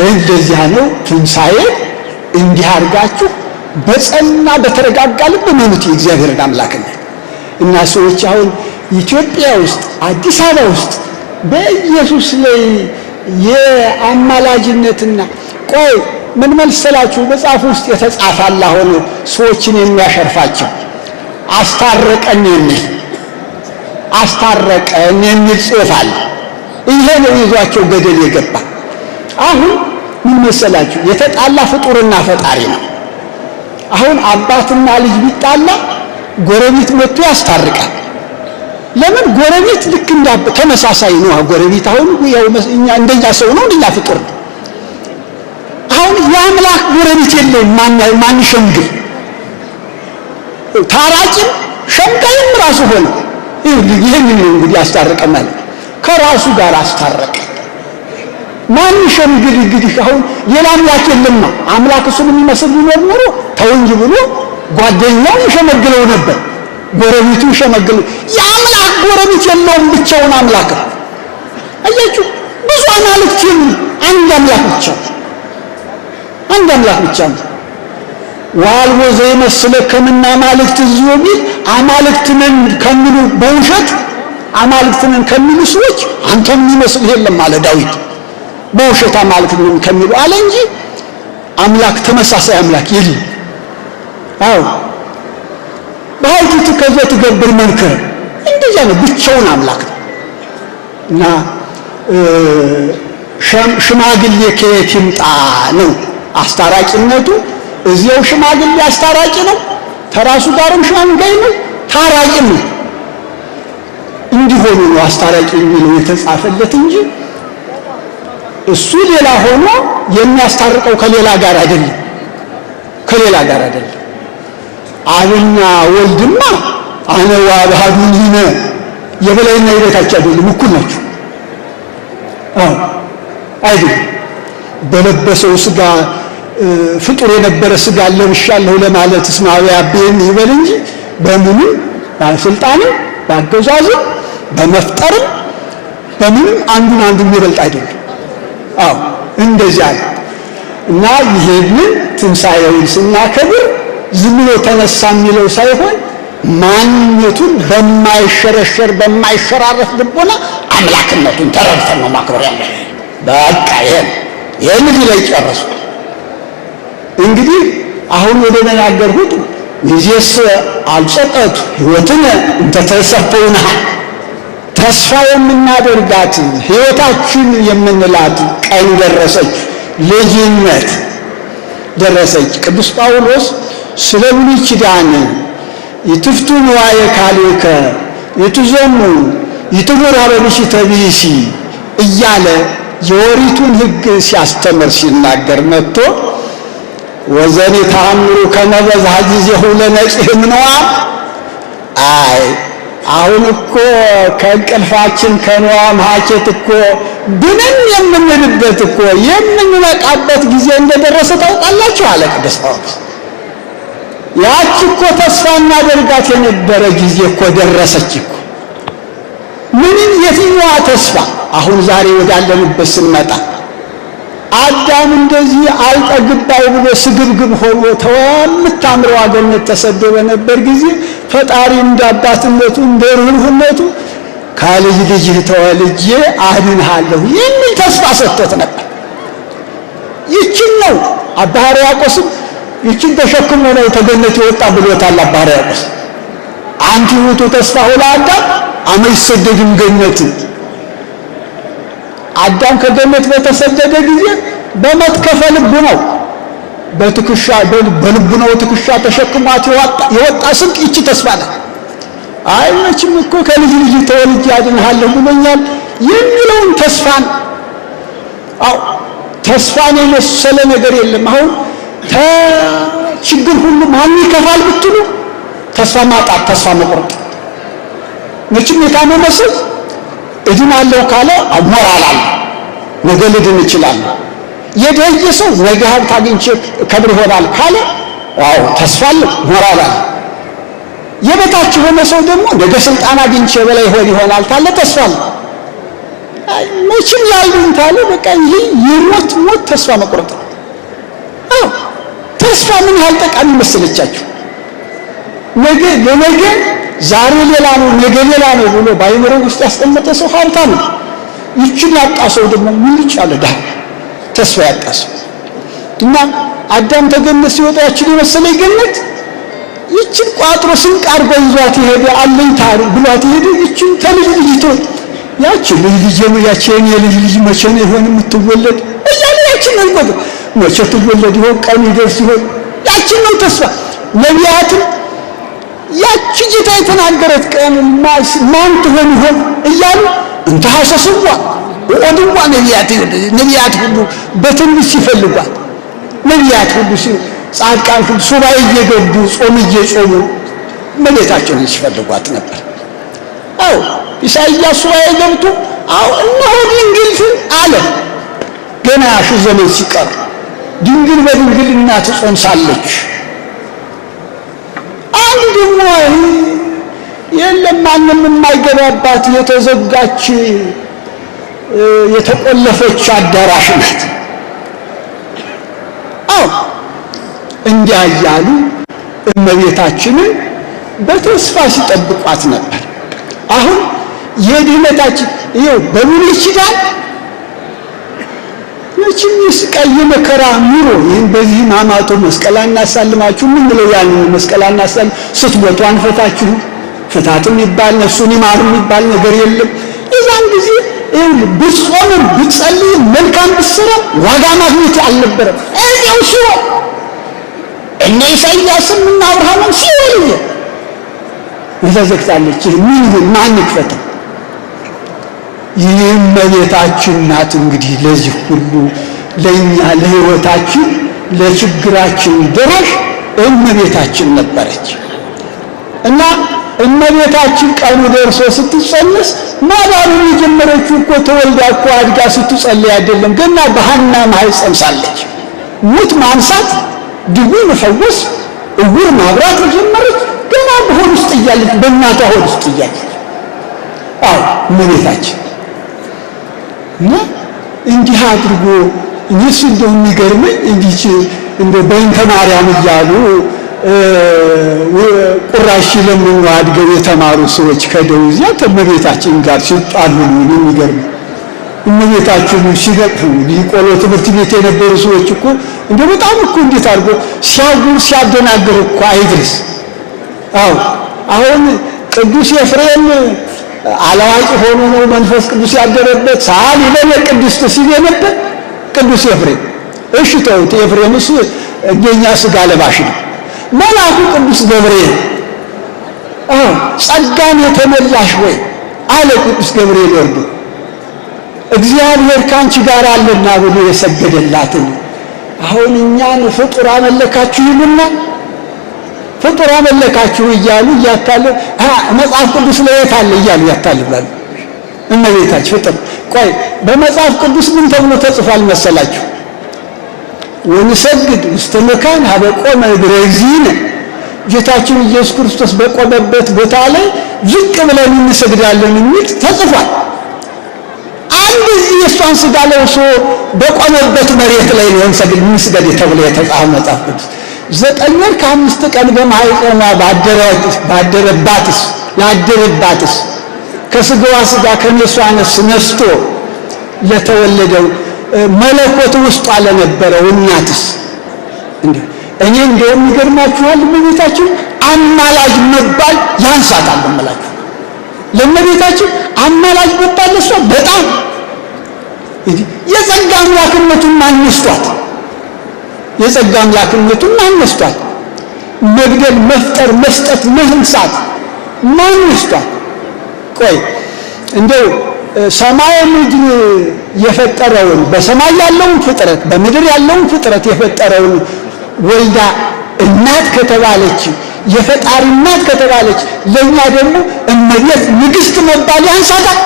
እንደዚያ ነው። ትንሣኤ እንዲህ አድርጋችሁ በጸና በተረጋጋ ልብ እመኑት የእግዚአብሔርን አምላክነት። እና ሰዎች አሁን ኢትዮጵያ ውስጥ አዲስ አበባ ውስጥ በኢየሱስ ላይ የአማላጅነትና ቆይ ምን መሰላችሁ መጽሐፍ ውስጥ የተጻፈ አለ። አሁን ሰዎችን የሚያሸርፋቸው አስታረቀን የሚል ጽሑፍ አለ። ይሄ ነው ይዟቸው ገደል የገባ። አሁን ምን መሰላችሁ የተጣላ ፍጡርና ፈጣሪ ነው። አሁን አባትና ልጅ ቢጣላ ጎረቤት መጥቶ ያስታርቃል። ለምን? ጎረቤት ልክ ተመሳሳይ ነው። ጎረቤት አሁን ያው እኛ እንደኛ ሰው ነው፣ እንደኛ ፍጡር ነው። አሁን የአምላክ ጎረቤት የለውም። ማን ሸምግል? ታራቂም ሸምጋይም ራሱ ሆነ። ይሄን ነው እንግዲህ ያስታረቀ ማለት ከራሱ ጋር አስታረቀ። ማን ሸምግል? እንግዲህ አሁን ሌላ አምላክ የለም ነው። አምላክ እሱን የሚመስል ቢኖር ኖሮ ተው እንጂ ብሎ ጓደኛው ይሸመግለው ነበር፣ ጎረቤቱ ይሸመግለው። የአምላክ ጎረቤት የለውም፣ ብቻውን አምላክ ነው። አያችሁ፣ ብዙ አማልክት አንድ አምላክ ብቻ ነው። ዋልቦ ዘይመስለ ከምና አማልክት እዚሁ ቢል አማልክትንን ከሚሉ በውሸት አማልክትንን ከሚሉ ሰዎች አንተ የሚመስል የለም አለ ዳዊት። በውሸት አማልክትንን ከሚሉ አለ እንጂ አምላክ ተመሳሳይ አምላክ የለም። አዎ በኃይልቱ ከዘ ትገብር መንከር እንደዚያ ነው፣ ብቻውን አምላክ ነው። እና ሽማግሌ ከየት ይምጣ ነው አስታራቂነቱ። እዚያው ሽማግሌ አስታራቂ ነው፣ ተራሱ ጋርም ሽማግሌ ነው፣ ታራቂም ነው። እንዲሆኑ ነው አስታራቂ የሚለው የተጻፈለት እንጂ እሱ ሌላ ሆኖ የሚያስታርቀው ከሌላ ጋር አይደለም። አብና ወልድማ አነ ወአብሃዱኒ የበላይና የበታች አይደለም፣ እኩል ናቸው። አይደለም በለበሰው ስጋ ፍጡር የነበረ ስጋ ለብሻለሁ ለማለት እስማዊ አቤን ይበል እንጂ በምንም በስልጣንም በአገዛዝም በመፍጠርም በምንም አንዱ የሚበልጥ አይደለም። እንደዚያ ነው። እና ይሄንን ትንሣኤውን ስናከብር ዝም ብሎ ተነሳ የሚለው ሳይሆን ማንነቱን በማይሸረሸር በማይሸራረፍ ልቦና አምላክነቱን ተረድተን ነው ማክበር ያለ። በቃ ይሄን ላይ ጨረሱ። እንግዲህ አሁን ወደ ተናገርኩት ይዜስ አልጸቀቱ ሕይወትን እንተ ተሰፈውና ተስፋ የምናደርጋት ሕይወታችን የምንላት ቀን ደረሰች፣ ልጅነት ደረሰች። ቅዱስ ጳውሎስ ስለ ብሉይ ኪዳን ይትፍቱ ንዋየ ካልእከ ይትዘሙ ይትጎራ በብእሲተ ብእሲ እያለ የኦሪቱን ሕግ ሲያስተምር ሲናገር መጥቶ ወዘኔ ተአምሩ ከመ በዝሐ ጊዜሁ ለነጺሕም ነዋ። አሁን እኮ ከእንቅልፋችን ከነዋም ሀኬት እኮ ብንን የምንልበት እኮ የምንነቃበት ጊዜ እንደደረሰ ታውቃላችሁ አለ ቅዱስ ጳውሎስ። ያቺ እኮ ተስፋ እናደርጋት የነበረ ጊዜ እኮ ደረሰች እኮ። ምንም የትኛዋ ተስፋ? አሁን ዛሬ ወዳለንበት ስንመጣ አዳም እንደዚህ አልጠግባይ ብሎ ስግብግብ ሆኖ ተምታምረው ገነት ተሰዶ በነበር ጊዜ ፈጣሪ እንደ አባትነቱ እንደ ርኅሩህነቱ ከልጅ ልጅህ ተወልጄ አድንሃለሁ የሚል ተስፋ ሰጥቶት ነበር። ይችን ነው አባ ሕርያቆስም ይችን ተሸክሞ ነው ተገነት የወጣ ብሎታል። አባ ሕርያቆስ አንቲ ውእቱ ተስፋሁ ለአዳም አመ ይሰደድም ገነት። አዳም ከገነት በተሰደደ ጊዜ በመትከፈ ልቡ ነው በትከሻ በልቡ ነው ትከሻ ተሸክሟት የወጣ ስንቅ ይቺ ተስፋ ናት። አይ መቼም እኮ ከልጅ ልጅ ተወልጄ አድንሃለሁ ብሎኛል የሚለውን ተስፋን አው ተስፋን የመሰለ ነገር የለም። አሁን ችግር ሁሉ ማን ይከፋል ብትሉ ተስፋ ማጣት፣ ተስፋ መቁረጥ። መቼም የታመመ ሰው እድናለሁ ካለ ሞራል አለ፣ ነገ ልድን እችላለሁ። የደየ ሰው ነገ ሀብት አግኝቼ ከብር ይሆናል ካለ አዎ ተስፋ አለ፣ ሞራል አለ። የበታች የሆነ ሰው ደግሞ ነገ ስልጣን አግኝቼ በላይ ይሆናል ካለ ተስፋ አለ። መቼም ያሉን ታለ በቃ ይሄ የሞት ሞት ተስፋ መቁረጥ ነው። አዎ ተስፋ ምን ያህል ጠቃሚ መሰለቻችሁ? ነገ ለነገ ዛሬ ሌላ ነው ነገ ሌላ ነው ብሎ ባይምሮ ውስጥ ያስቀመጠ ሰው ሀብታም ነው። ይችን ያጣ ሰው ደግሞ ምን ይቻለ ዳ ተስፋ ያጣ ሰው እና አዳም ተገነት ሲወጣ ያችን የመሰለ ገነት ይችን ቋጥሮ ስንቅ አድርጎ ይዟት ይሄደ አለኝታ ብሏት ይሄደ ይችን ተልጅ ልጅ ያችን ልጅ ያችን የልጅ ልጅ መቼ ነው ይሆን የምትወለድ እያለ ያችን ነው ይቆጥ መቼ ትወለድ ይሆን ቀን ይደርስ ይሆን ያችን ነው ተስፋ። ነቢያትም ያቺ ጌታ የተናገረት ቀን ማን ትሆን ይሆን እያሉ እንተ ሐሰስዋ ወድዋ ነቢያት ሁሉ በትንሽ ሲፈልጓት ነቢያት ሁሉ ጻድቃን ሁሉ ሱባኤ እየገቡ ጾም እየጾሙ እመቤታቸውን ሲፈልጓት ነበር። አዎ ኢሳይያስ ሱባኤ ገብቶ አዎ እነሆ ድንግል አለ። ገና ሺህ ዘመን ሲቀር ድንግል በድንግልና ትጾምሳለች። አንድ ደግሞ የለም ማንም የማይገባባት የተዘጋች የተቆለፈች አዳራሽ ናት። አዎ እንዲያ እያሉ እመቤታችንን በተስፋ ሲጠብቋት ነበር። አሁን የድኅነታችን ይኸው በብሉይ ኪዳን መቼም የስቃይ መከራ ኑሮ ይህን በዚህ ማማቶ መስቀል አናሳልማችሁ ምን ብለው ያን መስቀል አናሳልም ስትሞቱ አንፈታችሁ ፍታትም ይባል ነፍሱን ይማር የሚባል ነገር የለም። የዛን ጊዜ ብትጾም ብትጸልይ መልካም ብትሰራ ዋጋ ማግኘት አልነበረም። እዚያው ሲሆን እነ ኢሳይያስም እና አብርሃምም ሲወልዩ ተዘግታለች። ምን ማን ይክፈት? ይህም እመቤታችን ናት። እንግዲህ ለዚህ ሁሉ ለእኛ ለሕይወታችን ለችግራችን ደራሽ እመቤታችን ነበረች እና እመቤታችን ቀኑ ደርሶ ስትጸነስ ማዳኑን የጀመረችው እኮ ተወልዳ እኮ አድጋ ስትጸልይ አይደለም። ገና በሐና ማኅፀን ሳለች ሙት ማንሳት፣ ድውይ መፈወስ፣ እውር ማብራት የጀመረች ገና በሆድ ውስጥ እያለች በእናቷ ሆድ ውስጥ እያለች አዎ እመቤታችን እና እንዲህ አድርጎ እኔስ እንደው የሚገርመኝ እንዲህ እንደው በእንተ ማርያም እያሉ ቁራሽ ለምን አድገው የተማሩ ሰዎች ከደው እዚያ ከእመቤታችን ጋር ሲጣሉ ነው የሚገርመኝ። እመቤታችን ሲገጥሙ ሊቆሎ ትምህርት ቤት የነበሩ ሰዎች እኮ እንደው በጣም እኮ እንዴት አድርጎ ሲያጉር ሲያደናግር እኮ አይድረስ። አዎ አሁን ቅዱስ ኤፍሬም አላዋቂ ሆኖ ነው መንፈስ ቅዱስ ያደረበት ሳል ይበለ ቅድስት ሲል ነበር ቅዱስ ኤፍሬም። እሺ ተውት፣ ኤፍሬምስ እንደኛ ስጋ ለባሽ ነው። መልአኩ ቅዱስ ገብርኤል ጸጋን የተመላሽ ወይ አለ ቅዱስ ገብርኤል ወርዶ እግዚአብሔር ካንቺ ጋር አለና ብሎ የሰገደላትን። አሁን እኛን ፍጡር አመለካችሁ ይሉና ፍጡር አመለካችሁ እያሉ እያታለ መጽሐፍ ቅዱስ ላይ አለ እያሉ ያታልላሉ። እመቤታችን ፍጡር ቆይ በመጽሐፍ ቅዱስ ምን ተብሎ ተጽፏል መሰላችሁ? ወንሰግድ ውስተ መካን ሀበ ቆመ እግረ እግዚእነ፣ ጌታችን ኢየሱስ ክርስቶስ በቆመበት ቦታ ላይ ዝቅ ብለን እንሰግዳለን የሚል ተጽፏል። እንደዚህ የእሷን ሥጋ ለብሶ በቆመበት መሬት ላይ ነው እንስገድ ተብሎ የተጻፈ መጽሐፍ ቅዱስ። 9 ወር ከ5 ቀን በማኅፀኗ ላደረባትስ ከሥጋዋ ሥጋ ከነሷ ነፍስ ነስቶ ለተወለደው መለኮት ውስጧ ለነበረው እናትስ እንዴ! እኔ እንደውም ይገርማችኋል፣ እመቤታችን አማላጅ መባል ያንሳታል። እምላችሁ ለእመቤታችን አማላጅ መባል ለሷ በጣም የጸጋ አምላክነቱን ማንስቷት፣ የጸጋ አምላክነቱን ማንስቷት፣ መግደል፣ መፍጠር፣ መስጠት፣ መንሳት ማንስቷት። ቆይ እንደው ሰማይ ምድር የፈጠረውን በሰማይ ያለውን ፍጥረት በምድር ያለውን ፍጥረት የፈጠረውን ወልዳ እናት ከተባለች የፈጣሪ እናት ከተባለች ለኛ ደግሞ እመቤት ንግስት መባል ያንሳታል?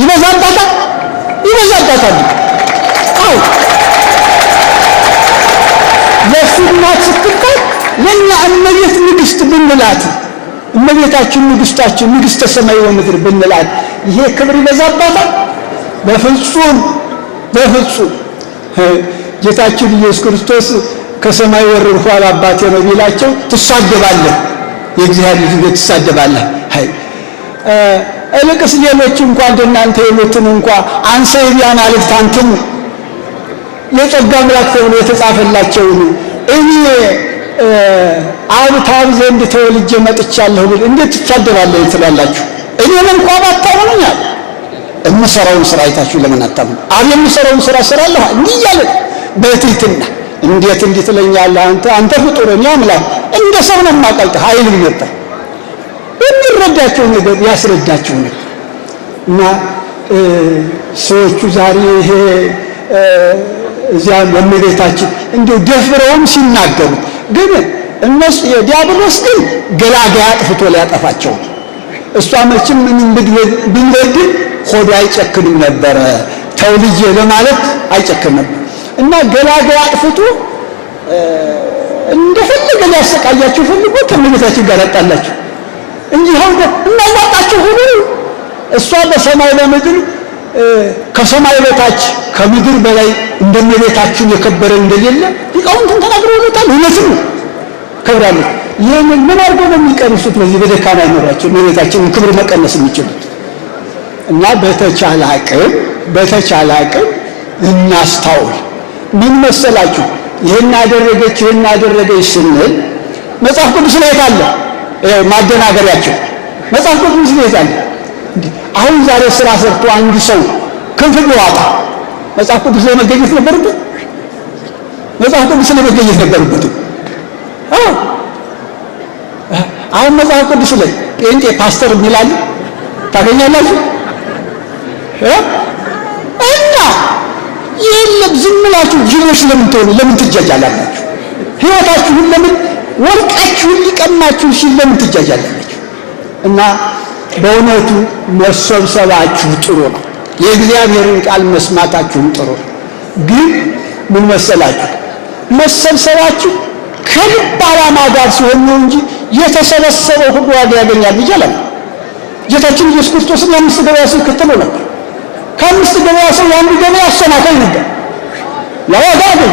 ይበዛባታል? ይበዛባታል። አዎ ለእሱ እናት ስትባል ለኛ እመቤት ንግስት ብንላት፣ እመቤታችን ንግስታችን ንግስተ ሰማይ ወምድር ብንላት ይሄ ክብር ይበዛባታል? በፍጹም በፍጹም። ጌታችን ኢየሱስ ክርስቶስ ከሰማይ ወረድሁ አባቴ ነው ቢላቸው ትሳደባለህ፣ የእግዚአብሔር ልጅ ትሳደባለህ። አይ እልቅስ ሌሎች እንኳን እንደናንተ የሉትን እንኳን አንሰ የቢያን አልክት አንትሙ የጸጋ አምላክ ተብሎ የተጻፈላቸውን እኔ አብ ታብ ዘንድ ተወልጄ መጥቻለሁ ብል እንዴት ትሳደባለህ ትላላችሁ? እኔን እንኳን ባታምኑኛል የምሰራውን ስራ አይታችሁ ለምን አታምኑ? አብ የምሰራውን ስራ እሰራለሁ እንዲህ እያለ በትሕትና እንዴት እንዲህ ትለኛለህ አንተ ፍጡር እኔ አምላክ እንደ ሰው ነው የማቀልጥህ አይልም ነበር። የሚረዳቸው ነገር ያስረዳቸው ነበር። እና ሰዎቹ ዛሬ ይሄ እዚያ በእመቤታችን እንዲሁ ደፍረውም ሲናገሩ ግን እነሱ የዲያብሎስ ግን ገላጋይ አጥፍቶ ሊያጠፋቸው፣ እሷ መቼም ምንም ብንበድል ሆዱ አይጨክንም ነበረ፣ ተው ልጄ ለማለት አይጨክንም ነበር። እና ገላጋይ አጥፍቶ እንደፈለገ ሊያሰቃያችሁ ፈልጎ ከእመቤታችን ጋር ያጣላችሁ እንጂ ሆነ እናዋጣችሁ ሁሉ እሷ በሰማይ በምድር ከሰማይ በታች ከምድር በላይ እንደእመቤታችን የከበረ እንደሌለ ሊቃውንትን ተናግረውታል። እውነትም ከብራለች። ይህንን ምን አድርገው ነው የሚቀንሱት? በዚህ በደካማ አይኖራቸው እመቤታችንን ክብር መቀነስ የሚችሉት እና በተቻለ አቅም እናስታውል። ምን መሰላችሁ? ይህን አደረገች ስንል መጽሐፍ ቅዱስ ላይ ታለ ማደናገሪያቸው መጽሐፍ ቅዱስ ላይ ታለ። አሁን ዛሬ ስራ ሰርቶ አንድ ሰው ክንፍ ቢዋጣ መጽሐፍ ቅዱስ ላይ መገኘት ነበረበት? መጽሐፍ ቅዱስ ላይ መገኘት ነበረበት? አሁን መጽሐፍ ቅዱስ ላይ ጴንጤ ፓስተር የሚላል ታገኛላችሁ? እና የለም ዝም ብላችሁ ጅሎች ለምን ትሆኑ? ለምን ትጃጃላላችሁ? ሕይወታችሁን ለምን ወርቃችሁን ሊቀማችሁ ሲል ለምን ትጃጃላላችሁ? እና በእውነቱ መሰብሰባችሁ ጥሩ ነው። የእግዚአብሔርን ቃል መስማታችሁም ጥሩ ነው። ግን ምን መሰላችሁ? መሰብሰባችሁ ከልብ ዓላማ ጋር ሲሆን ነው እንጂ የተሰበሰበው ሁሉ ዋጋ ያገኛል ብዬ አላምንም። ጌታችን ኢየሱስ ክርስቶስን የአምስት ገበያ ሰው ይከተለው ነበር። ከአምስት ገበያ ሰው የአንዱ ገበያ አሰናካይ ነበር። ያዋጋ ግን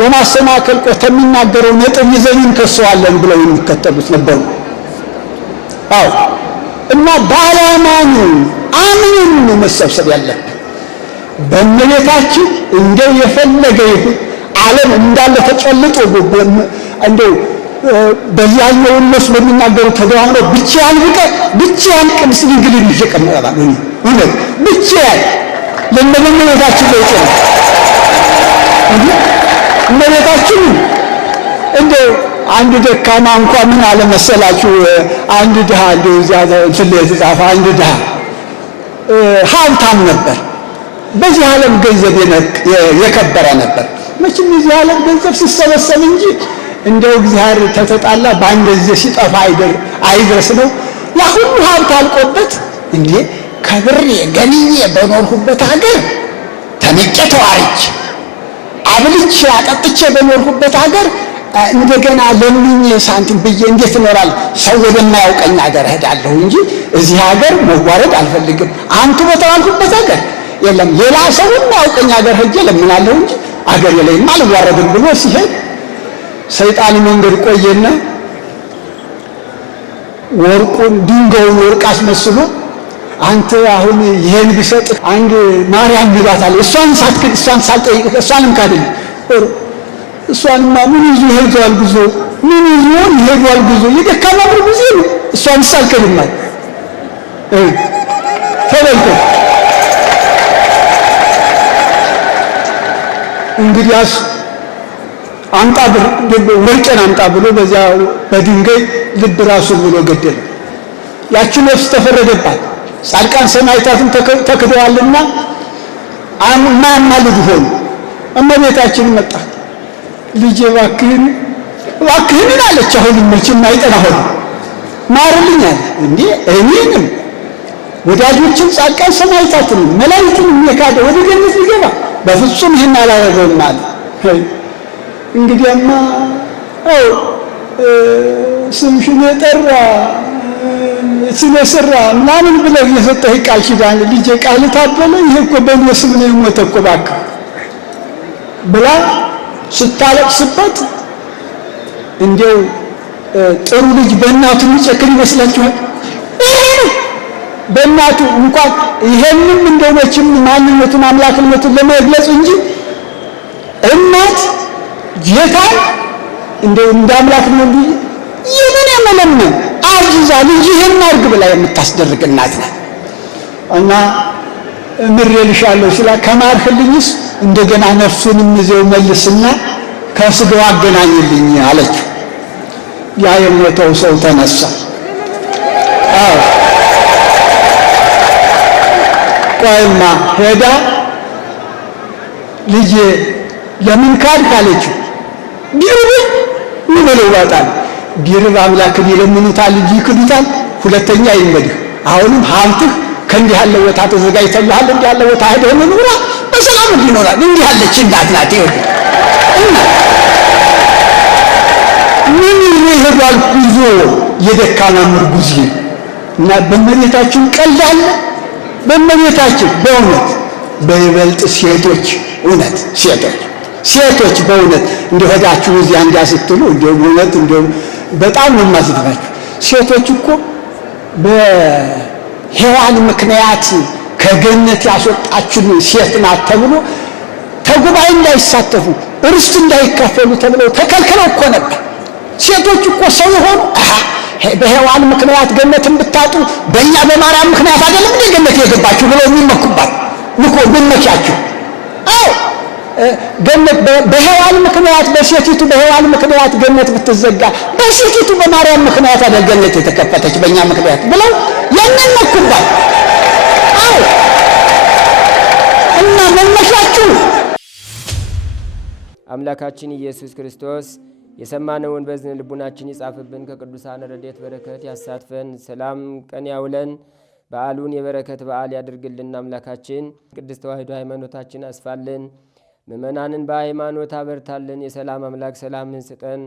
የማሰናከል ቆት የሚናገረው ነጥብ ይዘን እንከሰዋለን ብለው የሚከተሉት ነበሩ። አዎ እና በዓላማ ነው አምነን ነው መሰብሰብ ያለብን። በእመቤታችን እንደው የፈለገ ይሁን ዓለም እንዳለ ተጨልጦ እንደው በዚያኛው እነሱ በሚናገሩ ተደዋውለው ብቻዬን ብቻዬን ቅድስት ድንግልን ይዤ እቀመጣለሁ። እውነት ብቻዬን ለእመቤታችን ላይ ጭነው እመቤታችን እንደው አንድ ደካማ እንኳን ምን አለ መሰላችሁ? አንድ ድሃ እንደው እዚያ እንትን ላይ የተጻፈ አንድ ድሃ ሀብታም ነበር። በዚህ ዓለም ገንዘብ የከበረ ነበር። መቼም የዚህ ዓለም ገንዘብ ሲሰበሰብ እንጂ እንደው እግዚአብሔር ተተጣላ በአንድ ጊዜ ሲጠፋ አይድረስ ነው። ያ ሁሉ ሀብት አልቆበት እንዴ ከብሬ ገንዬ በኖርሁበት ሀገር ተንቄ ተዋርቼ አብልቼ አጠጥቼ በኖርሁበት ሀገር እንደገና ለምኜ ሳንቲም ብዬ እንዴት እኖራለሁ? ሰው ወደማያውቀኝ ሀገር እሄዳለሁ እንጂ እዚህ ሀገር መዋረድ አልፈልግም። አንቱ በተባልኩበት ሀገር የለም ሌላ ሰውም ያውቀኝ አገር ሄጄ ለምናለሁ እንጂ አገር የለኝም አልዋረድም ብሎ ሲሄድ ሰይጣን መንገድ ቆየና ወርቁን ድንጋዩን ወርቅ አስመስሎ አንተ አሁን ይሄን ቢሰጥ አንድ ማርያም ይሏታል እሷን ሳልጠይቅ እሷንም ካደኝ እሷንማ ምን ይዞ ሄዷል ጉዞ ምን ይዞ ሄዷል ጉዞ የደካማ ጉዞ ነው እሷን ሳልከድማል ተበልቶ እንግዲያስ አንጣ ወርቄን አምጣ ብሎ በዚያ በድንጋይ ልብ ራሱ ብሎ ገደለ። ያቺ ነፍስ ተፈረደባት። ጻድቃን ሰማዕታትም ተክደዋልና ማያማልዱ ሆኑ። እመቤታችን መጣ። ልጄ እባክህን አለች። አሁንም መቼም አይጠና ሆነ ማርልኝ አለ። እንዴ እኔንም ወዳጆችን ጻድቃን ሰማዕታትን መላእክትን የካደ ወደ ገነት ሊገባ በፍጹም ይህን አላደረገውም አለ። እንግዲያማ ስምሽን የጠራ ስለሰራ ምናምን ብለህ የሰጠህ ቃል ኪዳን ልጄ ቃል ታበለ ይሄ እኮ በእኔ ስም ነው የሞተ እኮ እባክህ ብላ ስታለቅስበት እንዲያው ጥሩ ልጅ በእናቱ የሚጨክን ይመስላችኋል? በእናቱ እንኳን ይሄንም እንደው መቼም ማንነቱን አምላክነቱን ለመግለጽ እንጂ እናት ጌታን እንደው እንደ አምላክ ነው እንጂ የምን ያመለምን አጅዛ ልጅ ይሄን አድርግ ብላ የምታስደርግ እናት ናት። እና ምሬልሻለሁ ሲላ ከማርህልኝስ እንደገና ነፍሱንም ይዘው መልስና ከስጋው አገናኝልኝ አለች። ያ የሞተው ሰው ተነሳ። አዎ ቆይማ ሄዳ ልጄ ለምን ካድክ አለችው። ቢርብ ምን ይለዋጣል? ቢርብ አምላክን ይለምኑታል እንጂ ይክዱታል። ሁለተኛ ይመድህ አሁንም ሀብትህ ከእንዲህ ያለ ቦታ ተዘጋጅተልሃል። እንዲህ ያለ ቦታ ሄደህ ኑራ በሰላም እንዲኖራል። እንዲህ ያለች እናት ናት። ይወድ እና ምን ይሄዳል ጉዞ የደካማ ምርጉዝ እና በመሬታችን ቀልዳለ በመሬታችን በእውነት በይበልጥ ሴቶች እውነት ሴቶች በእውነት እንደሆዳችሁ እዚያ እንዲያስትሉ እንደውነት እንደው በጣም ነው ማዝባችሁ። ሴቶች እኮ በሔዋን ምክንያት ከገነት ያስወጣችን ሴት ናት ተብሎ ተጉባኤ እንዳይሳተፉ ርስት እንዳይካፈሉ ተብለው ተከልክለው እኮ ነበር። ሴቶች እኮ ሰው ሆኑ በሔዋን ምክንያት ገነትን ብታጡ በእኛ በማርያም ምክንያት አይደለም እንደ ገነት የገባችሁ ብለው የሚመኩባት ንኮ ብንመቻችሁ። አዎ ገነት በሔዋን ምክንያት በሴቲቱ በሔዋን ምክንያት ገነት ብትዘጋ በሴቲቱ በማርያም ምክንያት አይደል ገነት የተከፈተች በእኛ ምክንያት ብለው የሚመኩባት። አዎ እና መመሻችሁ አምላካችን ኢየሱስ ክርስቶስ የሰማነውን በዝን ልቡናችን ይጻፍብን፣ ከቅዱሳን ረድኤት በረከት ያሳትፈን፣ ሰላም ቀን ያውለን፣ በዓሉን የበረከት በዓል ያድርግልን። አምላካችን ቅድስት ተዋሕዶ ሃይማኖታችን አስፋልን፣ ምእመናንን በሃይማኖት አበርታልን። የሰላም አምላክ ሰላምን ስጠን።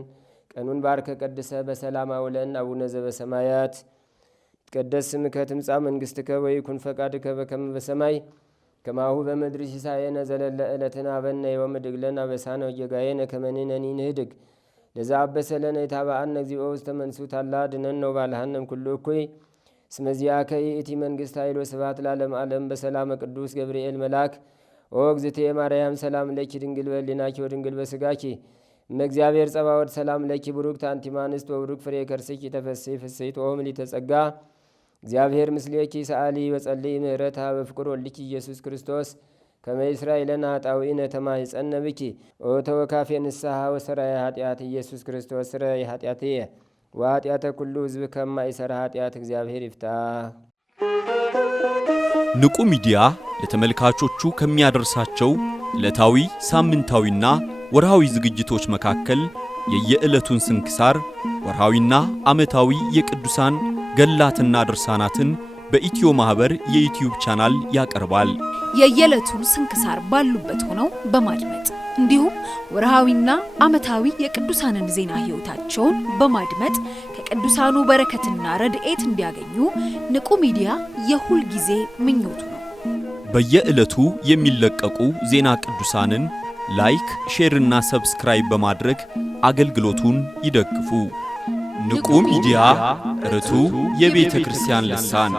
ቀኑን ባርከ ቀድሰ በሰላም አውለን። አቡነ ዘበሰማያት ይትቀደስ ስምከ ትምጻእ መንግሥትከ ወይኩን ፈቃድከ በከመ በሰማይ ከማሁ በምድር ሲሳየነ ዘለለ ዕለትነ ሀበነ ዮም ወኅድግ ለነ አበሳነ ወጌጋየነ ከመ ንሕነኒ ንኅድግ ለዘአበሰለነ የታብአነ እግዚኦ ውስተ መንሱት አላ አድኅነነ ወባልሐነ ኩሉ እኩይ እስመ ዚአከ ይእቲ መንግሥት ኃይል ወስብሐት ለዓለመ ዓለም። በሰላመ ቅዱስ ገብርኤል መልአክ ኦ እግዝእትየ ማርያም ሰላም ለኪ ድንግል በሕሊናኪ ወድንግል በሥጋኪ እመ እግዚአብሔር ጸባኦት ሰላም ለኪ ቡሩክት አንቲ እምአንስት ወቡሩክ ፍሬ ከርስኪ ተፈሥሒ ፍሥሕት ኦ ምልዕተ ጸጋ እግዚአብሔር ምስሌኪ ሰአሊ በጸልይ ምህረታ በፍቅር ወልድኪ ኢየሱስ ክርስቶስ ከመ ይሥራይ ለነ ኃጣውኢነ ተማኅፀነ ብኪ ኦ ተወካፌ ንስሐ ወሰራይ ኃጢአት ኢየሱስ ክርስቶስ ስረይ ኃጢአትየ ወኃጢአተ ኩሉ ሕዝብ ከማይሠራ ኃጢአት እግዚአብሔር ይፍታ። ንቁ ሚዲያ ለተመልካቾቹ ከሚያደርሳቸው ዕለታዊ ሳምንታዊና ወርሃዊ ዝግጅቶች መካከል የየዕለቱን ስንክሳር ወርሃዊና ዓመታዊ የቅዱሳን ገላትና ድርሳናትን በኢትዮ ማህበር የዩቲዩብ ቻናል ያቀርባል። የየዕለቱን ስንክሳር ባሉበት ሆነው በማድመጥ እንዲሁም ወርሃዊና ዓመታዊ የቅዱሳንን ዜና ሕይወታቸውን በማድመጥ ከቅዱሳኑ በረከትና ረድኤት እንዲያገኙ ንቁ ሚዲያ የሁል ጊዜ ምኞቱ ነው። በየዕለቱ የሚለቀቁ ዜና ቅዱሳንን ላይክ፣ ሼር እና ሰብስክራይብ በማድረግ አገልግሎቱን ይደግፉ። ንቁ ሚዲያ ርቱ የቤተ ክርስቲያን ልሳን